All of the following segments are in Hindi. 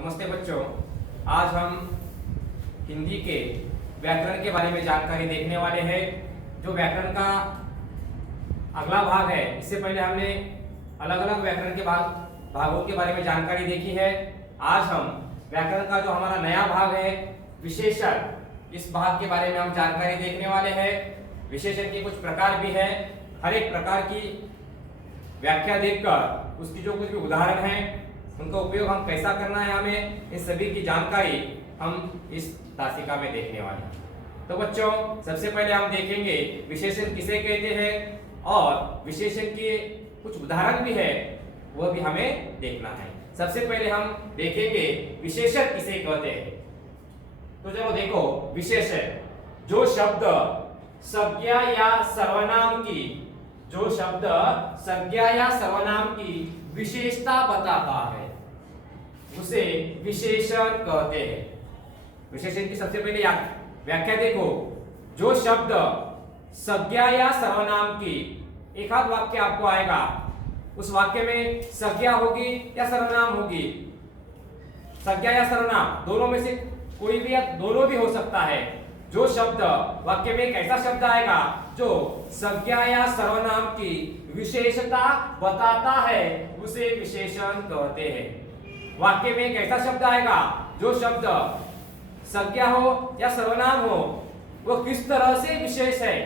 नमस्ते बच्चों, आज हम हिंदी के व्याकरण के बारे में जानकारी देखने वाले हैं। जो व्याकरण का अगला भाग है, इससे पहले हमने अलग अलग व्याकरण के भागों के बारे में जानकारी देखी है। आज हम व्याकरण का जो हमारा नया भाग है विशेषण, इस भाग के बारे में हम जानकारी देखने वाले हैं। विशेषण के कुछ प्रकार भी हैं। हर एक प्रकार की व्याख्या देखकर उसकी जो कुछ भी उदाहरण हैं उनका उपयोग हम कैसा करना है, हमें इस सभी की जानकारी हम इस तासिका में देखने वाले हैं। तो बच्चों, सबसे पहले हम देखेंगे विशेषण किसे कहते हैं और विशेषण के कुछ उदाहरण भी है, वह भी हमें देखना है। सबसे पहले हम देखेंगे विशेषण किसे कहते हैं। तो चलो देखो, विशेषण जो शब्द संज्ञा या सर्वनाम की, जो शब्द संज्ञा या सर्वनाम की विशेषता बताता है उसे विशेषण कहते हैं। विशेषण की सबसे पहले व्याख्या देखो। जो शब्द संज्ञा या सर्वनाम की, एक आध वाक्य आपको आएगा, उस वाक्य में संज्ञा होगी या सर्वनाम होगी। संज्ञा या सर्वनाम दोनों में से कोई भी या दोनों भी हो सकता है। जो शब्द वाक्य में एक ऐसा शब्द आएगा जो संज्ञा या सर्वनाम की विशेषता बताता है उसे विशेषण कहते हैं। वाक्य में एक ऐसा शब्द आएगा जो शब्द संज्ञा हो या सर्वनाम हो, वो किस तरह से विशेष है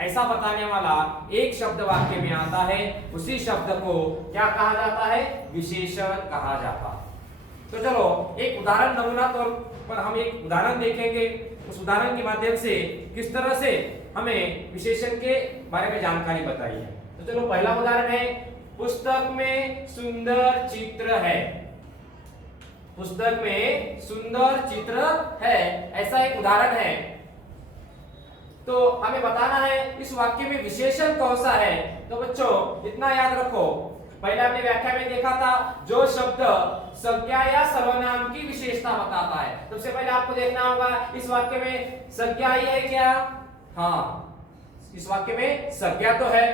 ऐसा बताने वाला एक शब्द वाक्य में आता है, उसी शब्द को क्या कहा जाता है? विशेषण कहा जाता है। तो चलो एक उदाहरण, नमूना तौर पर हम एक उदाहरण देखेंगे। उस उदाहरण के माध्यम से किस तरह से हमें विशेषण के बारे में जानकारी बताई है। तो चलो पहला उदाहरण है, पुस्तक में सुंदर चित्र है। पुस्तक में सुंदर चित्र है, ऐसा एक उदाहरण है। तो हमें बताना है इस वाक्य में विशेषण कौन सा है। तो बच्चों इतना याद रखो, पहले हमने व्याख्या में देखा था जो शब्द संज्ञा या सर्वनाम की विशेषता बताता है। सबसे पहले आपको देखना होगा इस वाक्य में संज्ञा ही है क्या? हाँ, इस वाक्य में संज्ञा तो है।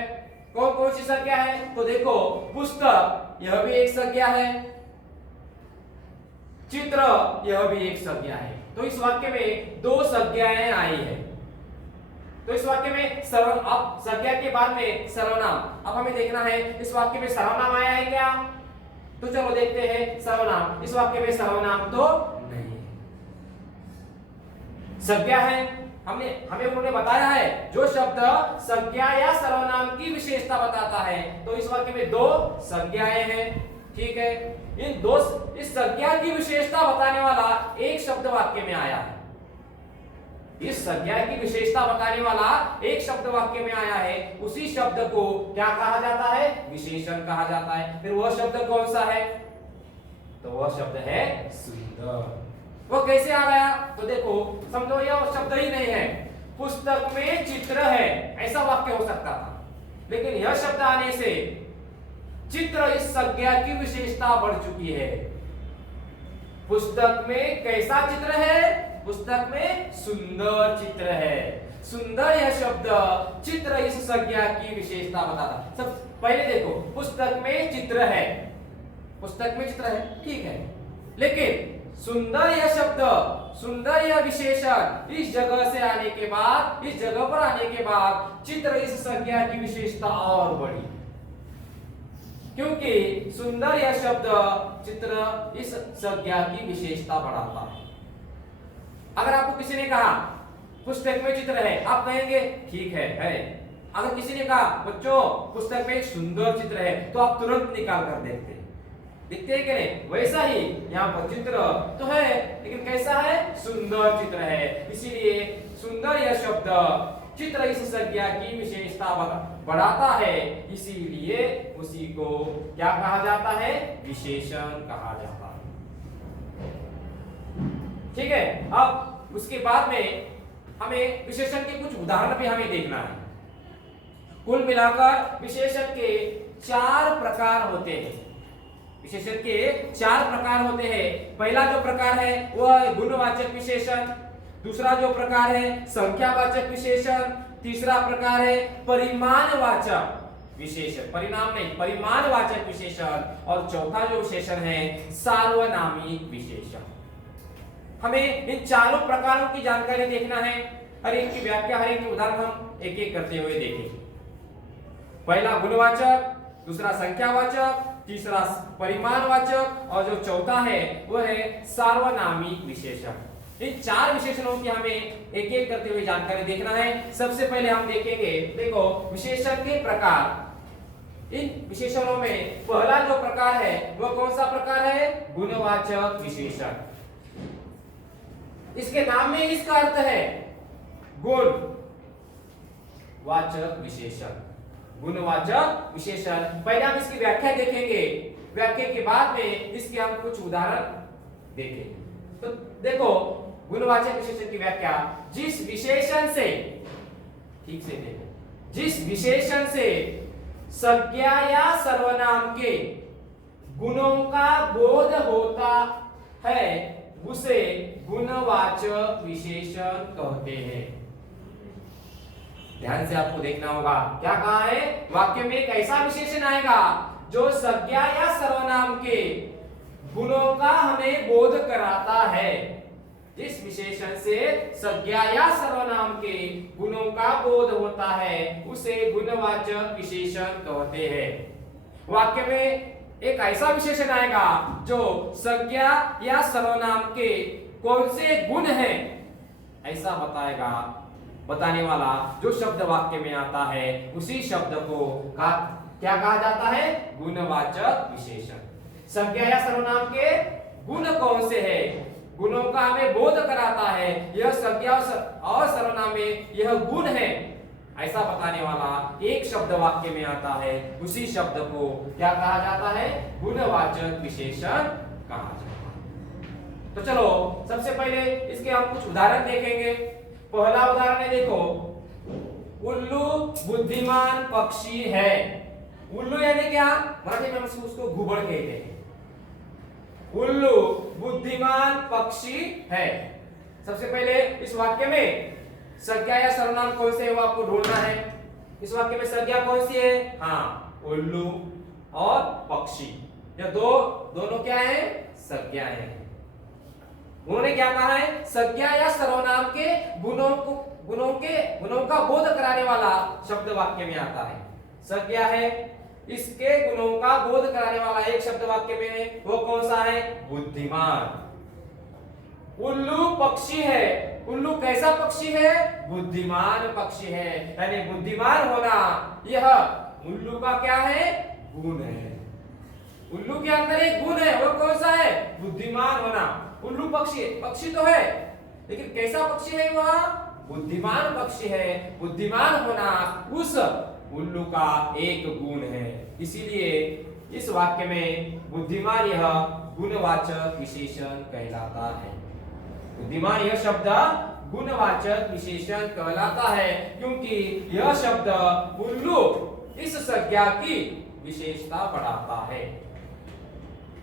कौन कौन सी संज्ञा है? तो देखो, पुस्तक यह भी एक संज्ञा है, चित्र यह भी एक संज्ञा है। तो इस वाक्य में दो संज्ञाएं आई है। तो इस वाक्य में अब संज्ञा के बाद में सर्वनाम, अब हमें देखना है इस वाक्य में सर्वनाम आया है क्या? तो चलो देखते हैं सर्वनाम। इस वाक्य में सर्वनाम तो नहीं है, संज्ञा है। हमें उन्होंने बताया है जो शब्द संज्ञा या सर्वनाम की विशेषता बताता है, तो इस वाक्य में दो संज्ञाएं हैं। ठीक है, इस संज्ञा की विशेषता बताने वाला एक शब्द वाक्य में आया है। इस संज्ञा की विशेषता बताने वाला एक शब्द वाक्य में आया है, उसी शब्द को क्या कहा जाता है? विशेषण कहा जाता है। फिर वह शब्द कौन सा है? तो वह शब्द है सुंदर। वो कैसे आ गया? तो देखो, समझो यह शब्द ही नहीं है, पुस्तक में चित्र है, ऐसा वाक्य हो सकता था, लेकिन यह शब्द आने से चित्र इस संज्ञा की विशेषता बढ़ चुकी है। पुस्तक में कैसा चित्र है? पुस्तक में सुंदर चित्र है। सुंदर यह शब्द चित्र इस संज्ञा की विशेषता बताता। सब पहले देखो, पुस्तक में चित्र है, पुस्तक में चित्र है, ठीक है, लेकिन सुंदर यह शब्द, सुंदर यह विशेषण इस जगह से आने के बाद, इस जगह पर आने के बाद चित्र इस संज्ञा की विशेषता और बढ़ी, क्योंकि सुंदर यह शब्द चित्र इस संज्ञा की विशेषता बढ़ाता है। अगर आपको किसी ने कहा पुस्तक में चित्र है, आप कहेंगे ठीक है। अगर किसी ने कहा बच्चों पुस्तक में एक सुंदर चित्र है, तो आप तुरंत निकाल कर देखते हैं, दिखते हैं कि नहीं? वैसा ही यहाँ पर चित्र तो है, लेकिन कैसा है? सुंदर चित्र है। इसीलिए सुंदर यह शब्द चित्र इस संज्ञा की विशेषता बढ़ाता है, इसीलिए उसी को क्या कहा जाता है? विशेषण कहा जाता है। ठीक है, अब उसके बाद में हमें विशेषण के कुछ उदाहरण भी हमें देखना है। कुल मिलाकर विशेषण के 4 प्रकार होते हैं। विशेषण के 4 प्रकार होते हैं। पहला जो प्रकार है वह है गुणवाचक विशेषण, दूसरा जो प्रकार है संख्यावाचक विशेषण, तीसरा प्रकार है परिमाणवाचक, विशेषण, परिणाम नहीं, परिमाणवाचक विशेषण। और चौथा जो विशेषण है सार्वनामिक विशेषण। हमें इन चारों प्रकारों की जानकारी देखना है, हर एक की व्याख्या, हर एक के उदाहरण हम एक एक करते हुए देखेंगे। पहला गुणवाचक, दूसरा संख्यावाचक, तीसरा परिमाणवाचक और जो चौथा है वह है सार्वनामिक विशेषण। इन चार विशेषणों की हमें एक एक करते हुए जानकारी देखना है। सबसे पहले हम देखेंगे, देखो विशेषण के प्रकार। इन विशेषणों में पहला जो प्रकार है वह कौन सा प्रकार है? गुणवाचक विशेषण। इसके नाम में इसका अर्थ है गुण वाचक विशेषण, गुणवाचक विशेषण। पहले हम इसकी व्याख्या देखेंगे, व्याख्या के बाद में इसके हम कुछ उदाहरण देखेंगे। तो देखो गुणवाचक विशेषण की व्याख्या, जिस विशेषण से, ठीक से देखो, जिस विशेषण से संज्ञा या सर्वनाम के गुणों का बोध होता है उसे गुणवाचक विशेषण कहते हैं। ध्यान से आपको देखना होगा, क्या कहा है? वाक्य में एक ऐसा विशेषण आएगा जो संज्ञा या सर्वनाम के गुणों का हमें बोध कराता है। जिस विशेषण से संज्ञा या सर्वनाम के गुणों का बोध होता है उसे गुणवाचक विशेषण कहते हैं। वाक्य में एक ऐसा विशेषण आएगा जो संज्ञा या सर्वनाम के कौन से गुण हैं ऐसा बताएगा, बताने वाला जो शब्द वाक्य में आता है उसी शब्द को क्या कहा जाता है? गुणवाचक विशेषण। संज्ञा या सर्वनाम के गुण कौन से हैं, गुणों का हमें बोध कराता है, यह संज्ञा और सर्वनाम में यह गुण है ऐसा बताने वाला एक शब्द वाक्य में आता है, उसी शब्द को क्या कहा जाता है? गुणवाचक विशेषण कहा जाता है। तो चलो सबसे पहले इसके हम कुछ उदाहरण देखेंगे। पहला उदाहरण है, देखो, उल्लू बुद्धिमान पक्षी है। उल्लू यानी क्या? मराठी में हम उसको घुबड़ कहते हैं। उल्लू बुद्धिमान पक्षी है। सबसे पहले इस वाक्य में संज्ञा या सर्वनाम कौन से है वो आपको ढूंढना है। इस वाक्य में संज्ञा कौन सी है? हाँ, उल्लू और पक्षी, ये दोनों क्या है? संज्ञा है। उन्होंने क्या कहा है? संज्ञा या सर्वनाम के गुणों का बोध कराने वाला शब्द वाक्य में आता है। संज्ञा है, इसके गुणों का बोध कराने वाला एक शब्द वाक्य में है, वो कौन सा है? बुद्धिमान। उल्लू पक्षी है। उल्लू कैसा पक्षी है? बुद्धिमान पक्षी है। यानी बुद्धिमान होना यह उल्लू का क्या है? गुण है। उल्लू के अंदर एक गुण है, वो कौन सा है? बुद्धिमान होना। उल्लू पक्षी तो है, लेकिन कैसा पक्षी है? वह बुद्धिमान पक्षी है। बुद्धिमान होना उस उल्लू का एक गुण है। इसीलिए इस वाक्य में बुद्धिमान यह गुणवाचक विशेषण कहलाता है। बुद्धिमान यह शब्द गुणवाचक विशेषण कहलाता है क्योंकि यह शब्द उल्लू इस संज्ञा की विशेषता बढ़ाता है।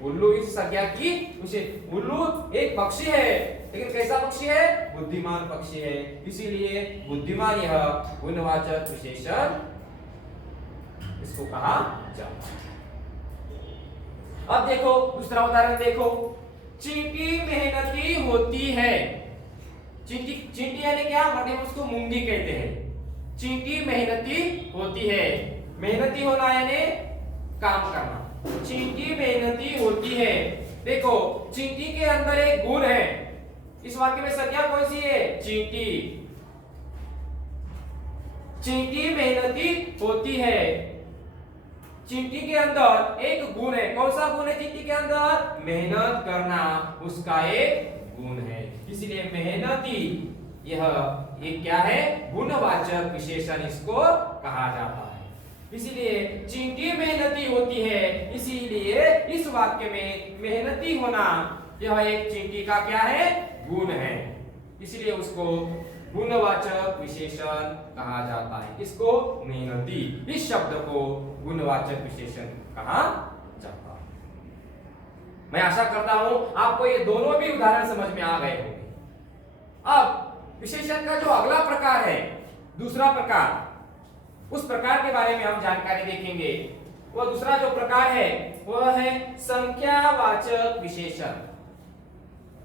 उल्लू इस संज्ञा की विशेष, उल्लू एक पक्षी है, लेकिन कैसा पक्षी है? बुद्धिमान पक्षी है। इसीलिए बुद्धिमान यह गुणवाचक विशेषण इसको कहा जाता है। अब देखो दूसरा उदाहरण देखो, चींटी मेहनती होती है। चींटी यानी क्या? मतलब उसको मूंगी कहते हैं। चींटी मेहनती होती है। मेहनती होना यानी काम करना। चींटी मेहनती होती है। देखो चींटी के अंदर एक गुण है। इस वाक्य में संज्ञा कौन सी है? चींटी। चींटी मेहनती होती है। चींटी के अंदर एक गुण है। कौन सा गुण है चींटी के अंदर? मेहनत करना उसका एक गुण है। इसलिए मेहनती यह एक क्या है? गुणवाचक विशेषण इसको कहा जाता है। इसीलिए चींटी मेहनती होती है, इसीलिए इस वाक्य में मेहनती होना यह एक चींटी का क्या है? गुण है। इसलिए उसको गुणवाचक विशेषण कहा जाता है। इसको मेहनती, इस शब्द को गुणवाचक विशेषण कहा जाता है। मैं आशा करता हूं आपको ये दोनों भी उदाहरण समझ में आ गए होंगे। अब विशेषण का जो अगला प्रकार है, दूसरा प्रकार उस प्रकार के बारे में हम जानकारी देखेंगे। वह दूसरा जो प्रकार है वह है संख्यावाचक विशेषण।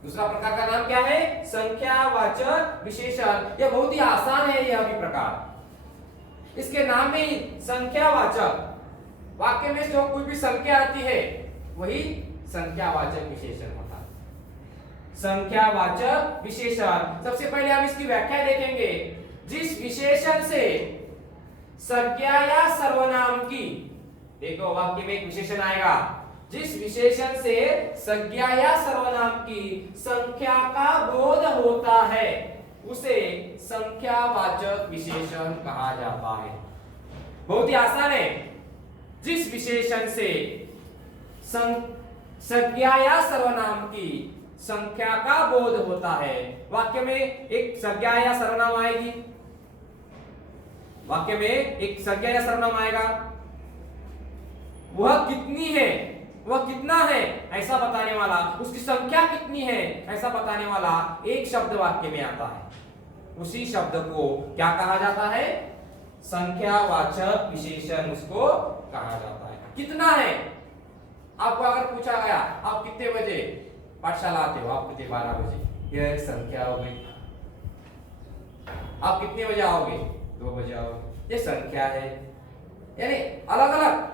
दूसरा प्रकार का नाम क्या है? संख्यावाचक विशेषण। यह बहुत ही आसान है यह भी प्रकार। इसके नाम में ही संख्यावाचक, वाक्य में जो कोई भी संख्या आती है वही संख्यावाचक विशेषण होता है। संख्यावाचक विशेषण, सबसे पहले हम इसकी व्याख्या देखेंगे। जिस विशेषण से संज्ञा या सर्वनाम की, देखो वाक्य में एक विशेषण आएगा, जिस विशेषण से संज्ञा या सर्वनाम की संख्या का बोध होता है उसे संख्यावाचक विशेषण कहा जाता है। बहुत ही आसान है। जिस विशेषण से संज्ञा या सर्वनाम की संख्या का बोध होता है, वाक्य में एक संज्ञा या सर्वनाम आएगी, वाक्य में एक संज्ञा या सर्वनाम आएगा, वह कितनी है, वह कितना है ऐसा बताने वाला, उसकी संख्या कितनी है ऐसा बताने वाला एक शब्द वाक्य में आता है, उसी शब्द को क्या कहा जाता है? संख्यावाचक विशेषण उसको कहा जाता है। कितना है, आपको अगर पूछा गया आप कितने बजे पाठशाला आते हो, आप कितने 12 बजे, यह एक संख्या हो गई। आप कितने बजे आओगे? 2 बजे आओगे, ये संख्या है। यानी अलग अलग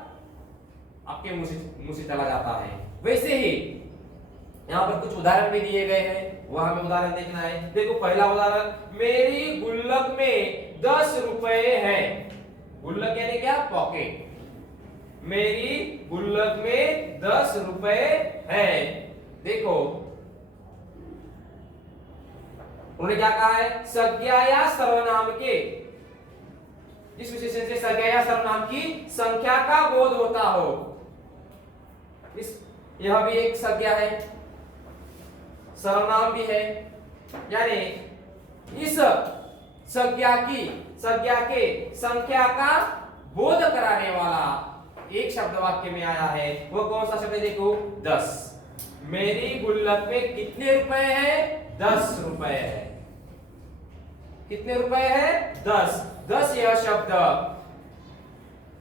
आपके मुंह से चला जाता है। वैसे ही यहाँ पर कुछ उदाहरण भी दिए गए हैं, वह हमें उदाहरण देखना है। देखो पहला उदाहरण, मेरी गुल्लक में 10 रुपए है। गुल्लक यानी क्या? पॉकेट। मेरी गुल्लक में 10 रुपए है। देखो उन्होंने क्या कहा है? संज्ञा या सर्वनाम के, जिस विशेषण से संज्ञा या सर्वनाम की संख्या का बोध होता हो, यह भी एक संज्ञा है, सर्वनाम भी है। यानी इस संज्ञा के संख्या का बोध कराने वाला एक शब्द वाक्य में आया है। वो कौन सा शब्द है? देखो 10। मेरी गुल्लक में कितने रुपए हैं? 10 रुपए है। कितने रुपए है? 10। 10 यह शब्द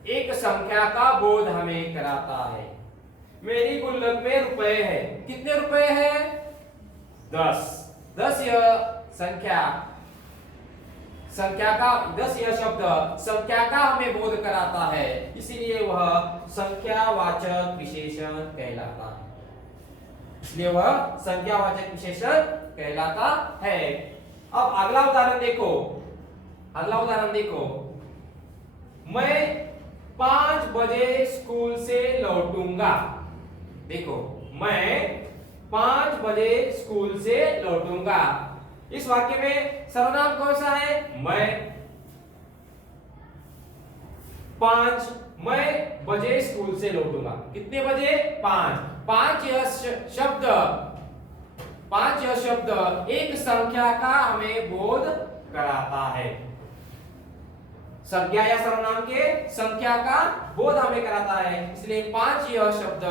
एक संख्या का बोध हमें कराता है। मेरी गुल्लक में रुपए है, कितने रुपए है? 10। 10 यह संख्या का 10 यह शब्द संख्या का हमें बोध कराता है, इसीलिए वह संख्यावाचक विशेषण कहलाता है। इसलिए वह संख्यावाचक विशेषण कहलाता है। अब अगला उदाहरण देखो। अगला उदाहरण देखो, मैं 5 बजे स्कूल से लौटूंगा। देखो मैं 5 बजे स्कूल से लौटूंगा। इस वाक्य में सर्वनाम कौन सा है? मैं 5 बजे स्कूल से लौटूंगा। कितने बजे? 5। 5 यह शब्द एक संख्या का हमें बोध कराता है। संज्ञा या सर्वनाम के संख्या का बोध हमें कराता है, इसलिए 5 यह शब्द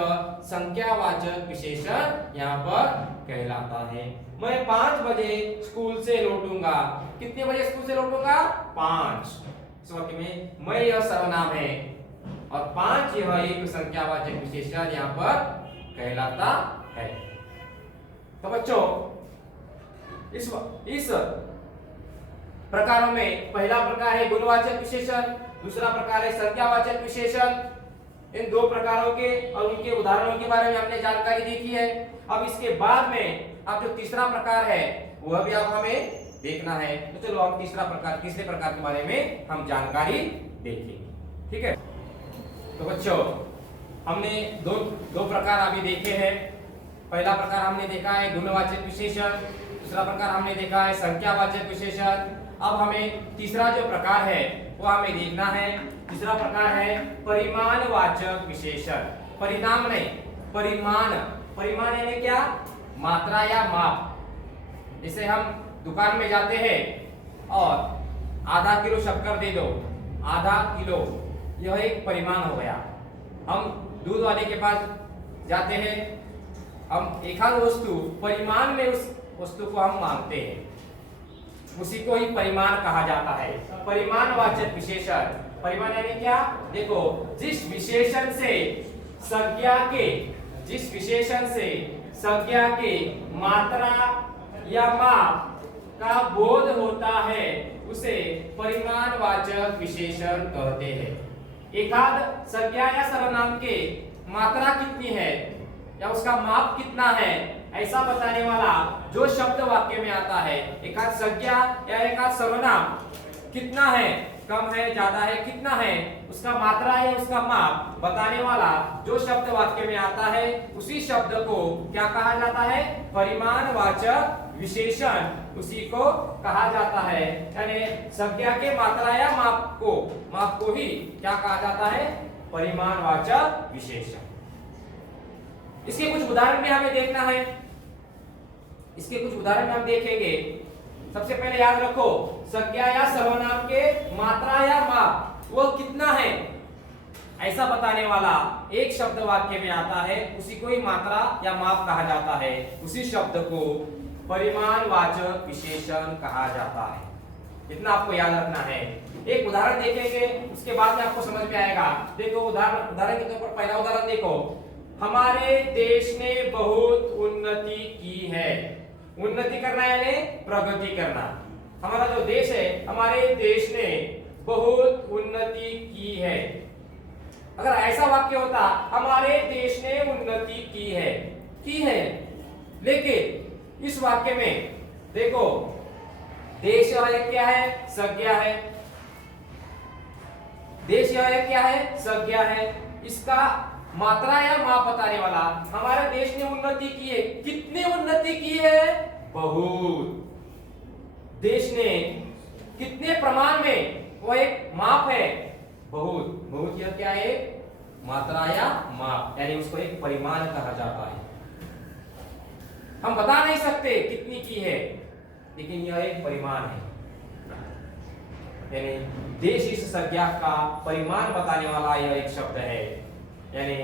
संख्यावाचक विशेषण यहाँ पर कहलाता है। मैं 5 बजे स्कूल से लौटूंगा। कितने बजे स्कूल से लौटूंगा? 5। इस वाक्य में मैं यह सर्वनाम है और 5 यह एक संख्यावाचक विशेषण यहाँ पर कहलाता है। तो बच्चों इस प्रकारों में पहला प्रकार है गुणवाचक विशेषण, दूसरा प्रकार है संख्यावाचक विशेषण। इन दो प्रकारों के और उनके उदाहरणों के बारे में हमने जानकारी देखी है। अब इसके बाद में अब जो तीसरा प्रकार है वह भी अब हमें देखना है। तो चलो हम तीसरे प्रकार के बारे में हम जानकारी देखेंगे। ठीक है, तो बच्चों हमने दो प्रकार अभी देखे हैं। पहला प्रकार हमने देखा है गुणवाचक विशेषण, दूसरा प्रकार हमने देखा है संख्यावाचक विशेषण। अब हमें तीसरा जो प्रकार है वो हमें देखना है। तीसरा प्रकार है परिमाणवाचक विशेषण। परिणाम नहीं, परिमाण। परिमाण यानी क्या? मात्रा या माप। जैसे हम दुकान में जाते हैं और आधा किलो शक्कर दे दो, आधा किलो, यह एक परिमाण हो गया। हम दूध वाले के पास जाते हैं, हम एक वस्तु परिमाण में उस वस्तु को हम मांगते हैं, उसी को ही परिमाण कहा जाता है। परिमाणवाचक विशेषण परिमाण यानी क्या? देखो, जिस विशेषण से संज्ञा के मात्रा या माप का बोध होता है उसे परिमाणवाचक विशेषण कहते हैं। एकाध संज्ञा या सर्वनाम के मात्रा कितनी है या उसका माप कितना है ऐसा बताने वाला जो शब्द वाक्य में आता है, एकाध संज्ञा या एकाध सर्वनाम कितना है, कम है, ज्यादा है, कितना है, उसका मात्रा या उसका माप बताने वाला जो शब्द वाक्य में आता है उसी शब्द को क्या कहा जाता है? परिमाणवाचक विशेषण उसी को कहा जाता है। यानी संज्ञा के मात्रा या माप को ही क्या कहा जाता है? परिमाणवाचक विशेषण। इसके कुछ उदाहरण भी हमें देखना है। इसके कुछ उदाहरण हम देखेंगे। सबसे पहले याद रखो, संज्ञा या सर्वनाम के मात्रा या माप वो कितना है ऐसा बताने वाला एक शब्द वाक्य में आता है, उसी को ही मात्रा या माप कहा जाता है, उसी शब्द को परिमाणवाचक विशेषण कहा जाता है। इतना आपको याद रखना है। एक उदाहरण देखेंगे, उसके बाद में आपको समझ में आएगा। देखो, उदाहरण के तौर पर पहला उदाहरण देखो, हमारे देश ने बहुत उन्नति की है। उन्नति करना यानी प्रगति करना। हमारा जो देश है, हमारे देश ने बहुत उन्नति की है। अगर ऐसा वाक्य होता, हमारे देश ने उन्नति की है, लेकिन इस वाक्य में देखो, देश यह क्या है? संज्ञा है। देश यह क्या है? संज्ञा है। इसका मात्रा या माप बताने वाला, हमारे देश ने उन्नति की है। कितनी उन्नति की है? बहुत। देश ने कितने प्रमाण में, वो एक माप है, बहुत। बहुत यह क्या है? मात्रा या माप, यानी उसको एक परिमाण कहा जाता है। हम बता नहीं सकते कितनी की है, लेकिन यह एक परिमाण है। यानी देश इस संज्ञा का परिमाण बताने वाला यह एक शब्द है। यानी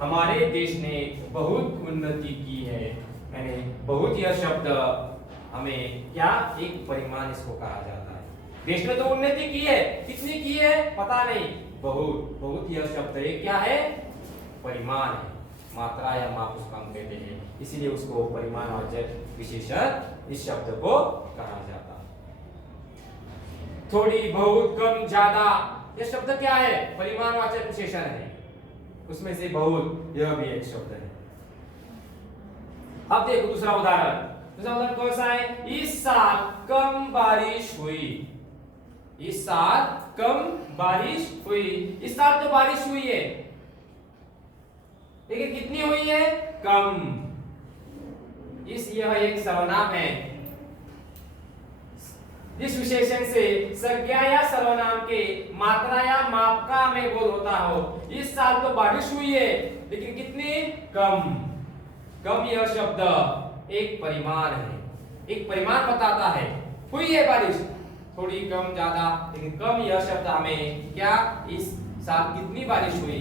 हमारे देश ने बहुत उन्नति की है। यानी बहुत यह शब्द हमें क्या, एक परिमाण इसको कहा जाता है। देश ने तो उन्नति की है, कितनी की है पता नहीं, बहुत। बहुत यह शब्द एक क्या है? परिमाण है, मात्रा या माप उसका हम कहते हैं, इसीलिए उसको परिमाणवाचक विशेषण इस शब्द को कहा जाता है। थोड़ी, बहुत, कम, ज्यादा, यह शब्द क्या है? परिमाणवाचक विशेषण है। उसमें से बहुत यह भी एक शब्द है। अब देखो दूसरा उदाहरण कौन सा है? इस साल कम बारिश हुई। इस साल कम बारिश हुई। इस साल तो बारिश हुई है, लेकिन कितनी हुई है? कम। यह एक सर्वनाम है। जिस विशेषण से संज्ञा या सर्वनाम के मात्रा या माप का हमें बोध होता हो। इस साल तो बारिश हुई है, लेकिन कितनी? कम। कम यह शब्द एक परिमाण है, एक परिमाण बताता है। हुई है बारिश, थोड़ी, कम, ज्यादा, लेकिन कम यह शब्द हमें क्या, इस साल कितनी बारिश हुई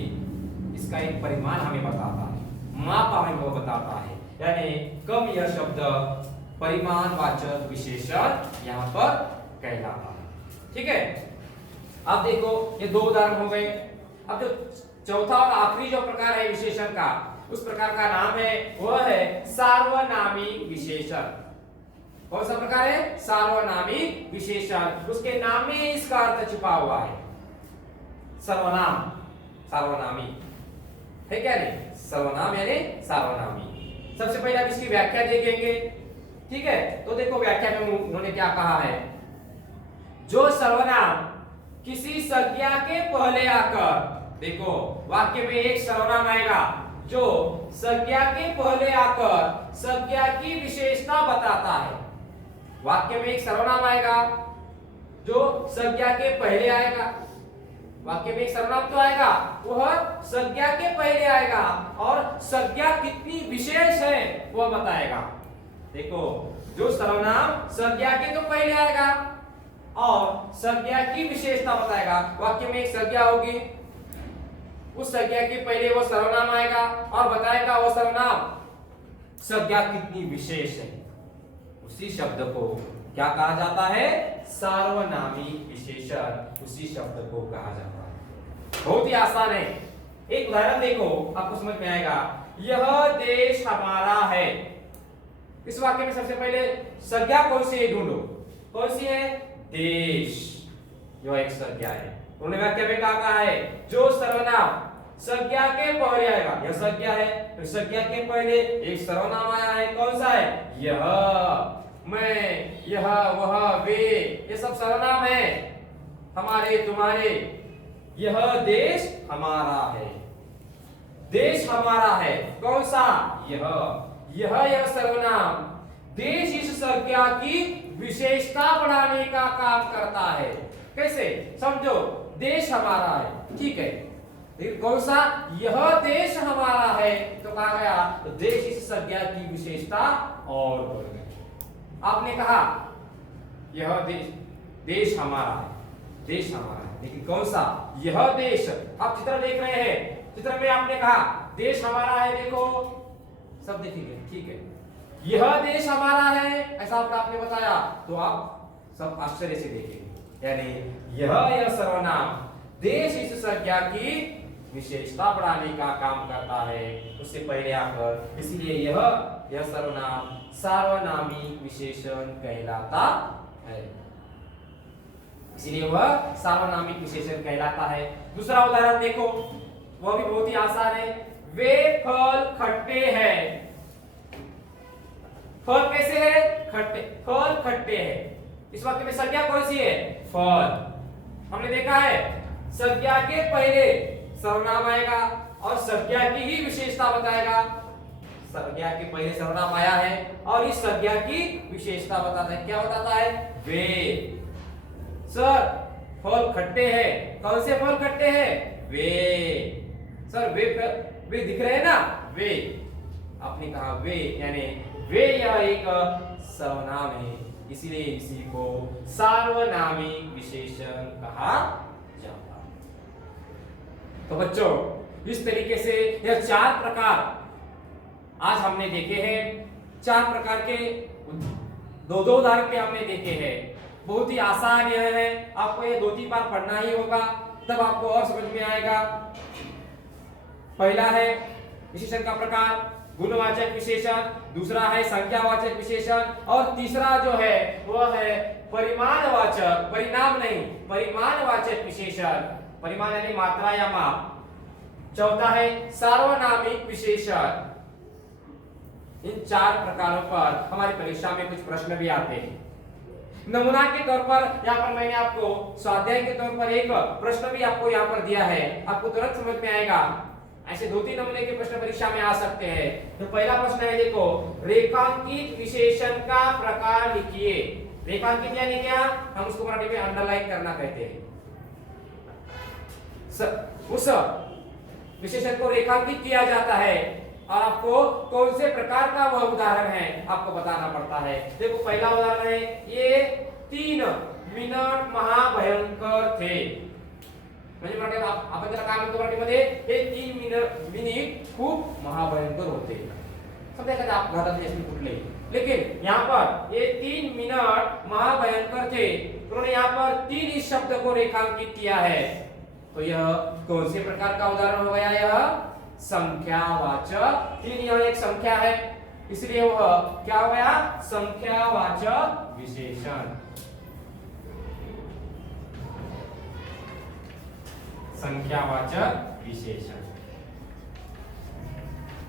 इसका एक परिमाण हमें बताता है, माप हमें वो बताता है। यानी कम यह शब्द परिमाणवाचक विशेषण यहाँ पर कहलाता है। ठीक है। अब देखो, ये दो उदाहरण हो गए। अब जो चौथा और आखिरी जो प्रकार है विशेषण का, उस प्रकार का नाम है, वह है सार्वनामिक विशेषण। कौन सा प्रकार है? सार्वनामिक विशेषण। उसके नाम में इसका अर्थ छिपा हुआ है। सर्वनाम, सार्वनामी है क्या? नहीं, सर्वनाम यानी सार्वनामी। सबसे पहले आप इसकी व्याख्या देखेंगे। ठीक है, तो देखो व्याख्या में उन्होंने क्या कहा है? जो सर्वनाम किसी संज्ञा के पहले आकर, देखो वाक्य में एक सर्वनाम आएगा जो संज्ञा के पहले आकर संज्ञा की विशेषता बताता है। वाक्य में एक सर्वनाम आएगा जो संज्ञा के पहले आएगा। वाक्य में एक सर्वनाम तो आएगा, वह संज्ञा के पहले आएगा और संज्ञा कितनी विशेष है वह बताएगा। देखो, जो सर्वनाम संज्ञा के तो पहले आएगा और संज्ञा की विशेषता बताएगा। वाक्य में एक संज्ञा होगी, उस संज्ञा के पहले वो सर्वनाम आएगा और बताएगा वो सर्वनाम संज्ञा कितनी विशेष है। उसी शब्द को क्या कहा जाता है? सार्वनामिक विशेषण। उसी शब्द को कहा जाता है। बहुत ही आसान है। एक उदाहरण देखो, आपको समझ में आएगा। यह देश हमारा है। इस वाक्य में सबसे पहले संज्ञा कौन सी है ढूंढो। कौन सी है? देश। जो एक संज्ञा है। उन्होंने वाक्य में कहा है जो सर्वनाम संज्ञा के पहले आएगा, यह संज्ञा है, तो संज्ञा के पहले एक सर्वनाम आया है। कौन सा है? यह, मैं, यह, वह, वे, ये सब सर्वनाम है। हमारे, तुम्हारे। यह देश हमारा है। देश हमारा है। कौन सा? यह सर्वनाम देश इस संज्ञा की विशेषता बढ़ाने का काम करता है। कैसे? समझो, देश हमारा है, ठीक है, लेकिन कौन सा? यह देश हमारा है, तो कहा गया तो देश इस संज्ञा की विशेषता और बढ़ गई। आपने कहा यह देश हमारा है, देश हमारा है, लेकिन कौन सा? यह देश। आप चित्र देख रहे हैं, चित्र में आपने कहा देश हमारा है, देखो सब देखेंगे, ठीक है, यह देश हमारा है, ऐसा आपने बताया, तो आप सब आश्चर्य से देखेंगे। यानी यह सर्वनाम देश इस संज्ञा की विशेषता बढ़ाने का काम करता है, उससे पहले आकर, इसलिए यह सर्वनाम सार्वनामिक विशेषण कहलाता है। इसलिए वह सार्वनामिक विशेषण कहलाता है। दूसरा उदाहरण देखो, वह भी बहुत ही आसान है। वे फल खट्टे हैं। फल कैसे है? खट्टे। फल खट्टे हैं। इस वाक्य में संज्ञा कौन सी है? फल। हमने देखा है संज्ञा के पहले सर्वनाम आएगा और संज्ञा की ही विशेषता बताएगा। संज्ञा के पहले सर्वनाम आया है और इस संज्ञा की विशेषता बताता है। क्या बताता है? वे। सर फल खट्टे हैं। कौन से फल खट्टे हैं? वे। सर वे दिख रहे हैं ना, वे। आपने कहा वे, यानी वे यह एक सर्वनाम है, इसलिए इसी को सार्वनामिक विशेषण कहा जाता है। तो बच्चों, इस तरीके से यह चार प्रकार आज हमने देखे हैं। चार प्रकार के दो उदाहरण पे हमने देखे हैं। बहुत ही आसान यह है, आपको ये 2-3 बार पढ़ना ही होगा, तब आपको और समझ में आएगा। पहला है विशेषण का प्रकार गुणवाचक विशेषण, दूसरा है संख्यावाचक विशेषण और तीसरा जो है वह है परिमाणवाचक, परिणाम नहीं, परिमाणवाचक विशेषण, परिमाण यानी मात्रा या माप। चौथा है सार्वनामिक विशेषण। इन चार प्रकारों पर हमारी परीक्षा में कुछ प्रश्न भी आते हैं। नमूना के तौर पर यहाँ पर मैंने आपको स्वाध्याय के तौर पर एक प्रश्न भी आपको यहाँ पर दिया है, आपको तुरंत समझ में आएगा। ऐसे 2-3 नमूने के प्रश्न परीक्षा में आ सकते हैं। तो पहला प्रश्न है, देखो, रेखांकित विशेषण का प्रकार लिखिए। रेखांकित यानी क्या? हम उसको मराठी में अंडरलाइन करना कहते हैं। उस विशेषण को रेखांकित किया जाता है और आपको कौन से प्रकार का वह उदाहरण है आपको बताना पड़ता है। देखो पहला उदाहरण है, ये 3 मिनिट महाभयंकर थे। म्हणजे मराठीत आपण त्याला काय म्हणतो मराठीमध्ये? हे 3 मिनिट खूप महाभयंकर होते। समजा एखाद्या अपघातात यश कुठले, लेकिन यहाँ पर ये 3 मिनट महाभयंकर थे, उन्होंने यहाँ पर 3 इस शब्द को रेखांकित किया है। तो यह कौन से प्रकार का उदाहरण हो गया? यह संख्यावाचक। 3 यह एक संख्या है, इसलिए वह क्या हो गया? संख्यावाचक विशेषण। संख्यावाचक विशेषण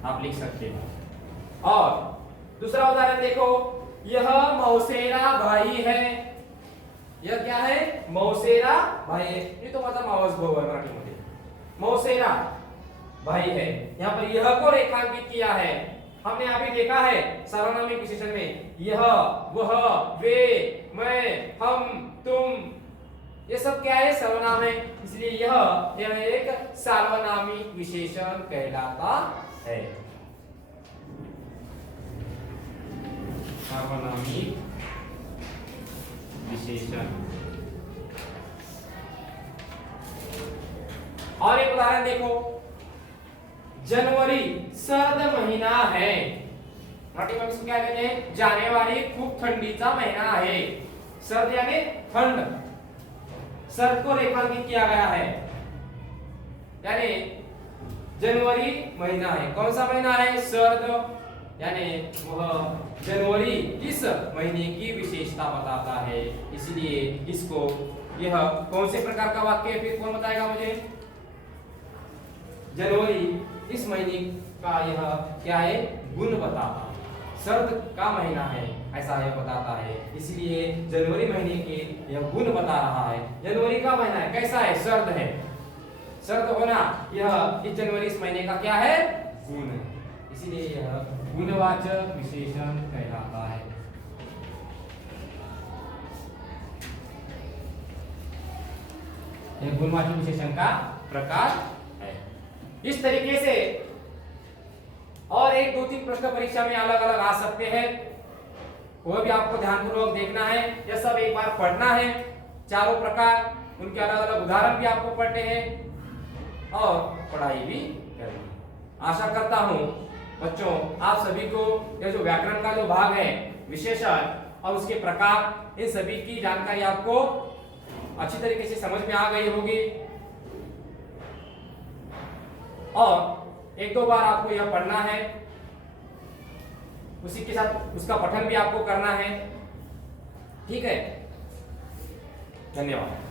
आप लिख सकते हो। और दूसरा उदाहरण देखो, यह मौसेरा भाई है। यह क्या है? मौसेरा भाई है। ये तो मतलब मावस भाऊ है मराठी मध्ये। मौसेरा भाई है, यहाँ पर यह को रेखांकित किया है। हमने अभी देखा है सार्वनामिक विशेषण में यह, वह, वे, मैं, हम, तुम, ये सब क्या है? सर्वनाम है, इसलिए यह एक सार्वनामिक विशेषण कहलाता है। सार्वनामिक विशेषण। और एक उदाहरण देखो, जनवरी सर्द महीना है। मराठी में इसको क्या कहते हैं? जानेवारी खूप थंडीचा महीना है। सर्द यानी ठंड, सर्द को रेखांकित किया गया है। यानी जनवरी महीना है। कौन सा महीना है? शरद, यानी वह जनवरी इस महीने की विशेषता बताता है, इसलिए इसको, यह कौन से प्रकार का वाक्य है? फिर कौन बताएगा मुझे? जनवरी इस महीने का यह क्या है? गुण बताता है। शरद का महीना है ऐसा यह बताता है, इसलिए जनवरी महीने के यह गुण बता रहा है। जनवरी का महीना है, कैसा है? शरद है। शरद होना यह इस जनवरी इस महीने का क्या है? गुण है, इसलिए यह गुणवाचक विशेषण कहलाता है। यह गुणवाचक विशेषण का प्रकार है। इस तरीके से और एक दो तीन प्रश्न परीक्षा में अलग अलग आ सकते हैं, वो भी आपको ध्यानपूर्वक देखना है। यह सब एक बार पढ़ना है, चारों प्रकार, उनके अलग अलग उदाहरण भी आपको पढ़ने हैं और पढ़ाई भी करनी है। आशा करता हूं बच्चों आप सभी को यह जो व्याकरण का जो भाग है, विशेषण और उसके प्रकार, इन सभी की जानकारी आपको अच्छी तरीके से समझ में आ गई होगी और एक दो बार आपको यह पढ़ना है, उसी के साथ उसका पठन भी आपको करना है। ठीक है, धन्यवाद।